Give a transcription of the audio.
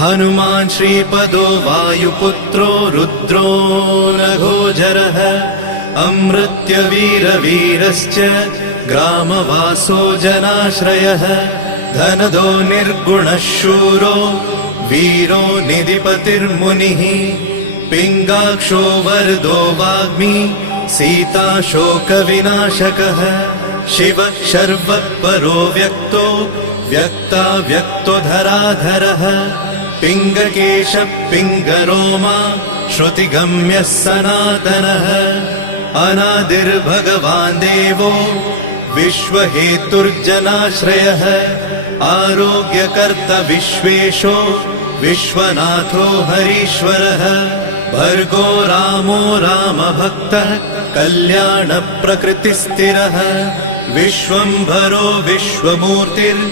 हनुमान् श्रीपदो वायुपुत्रो रुद्रो नघोजरः अमृत्यवीरवीरश्च ग्रामवासो जनाश्रयः धनदो निर्गुणः शूरो वीरो निधिपतिर्मुनिः पिङ्गाक्षो वरदो वाग्मी सीता शोकविनाशकः शिवः शर्वः परो व्यक्तो व्यक्तो धराधरः पिङ्गकेशः पिङ्गरोमा श्रुतिगम्यः सनातनः अनादिर्भगवान् देवो विश्वहेतुर्जनाश्रयः आरोग्यकर्ता विश्वेशो विश्वनाथो हरीश्वरः भर्गो रामो रामभक्तः कल्याणप्रकृतिस्थिरः विश्वम्भरो विश्वमूर्तिर्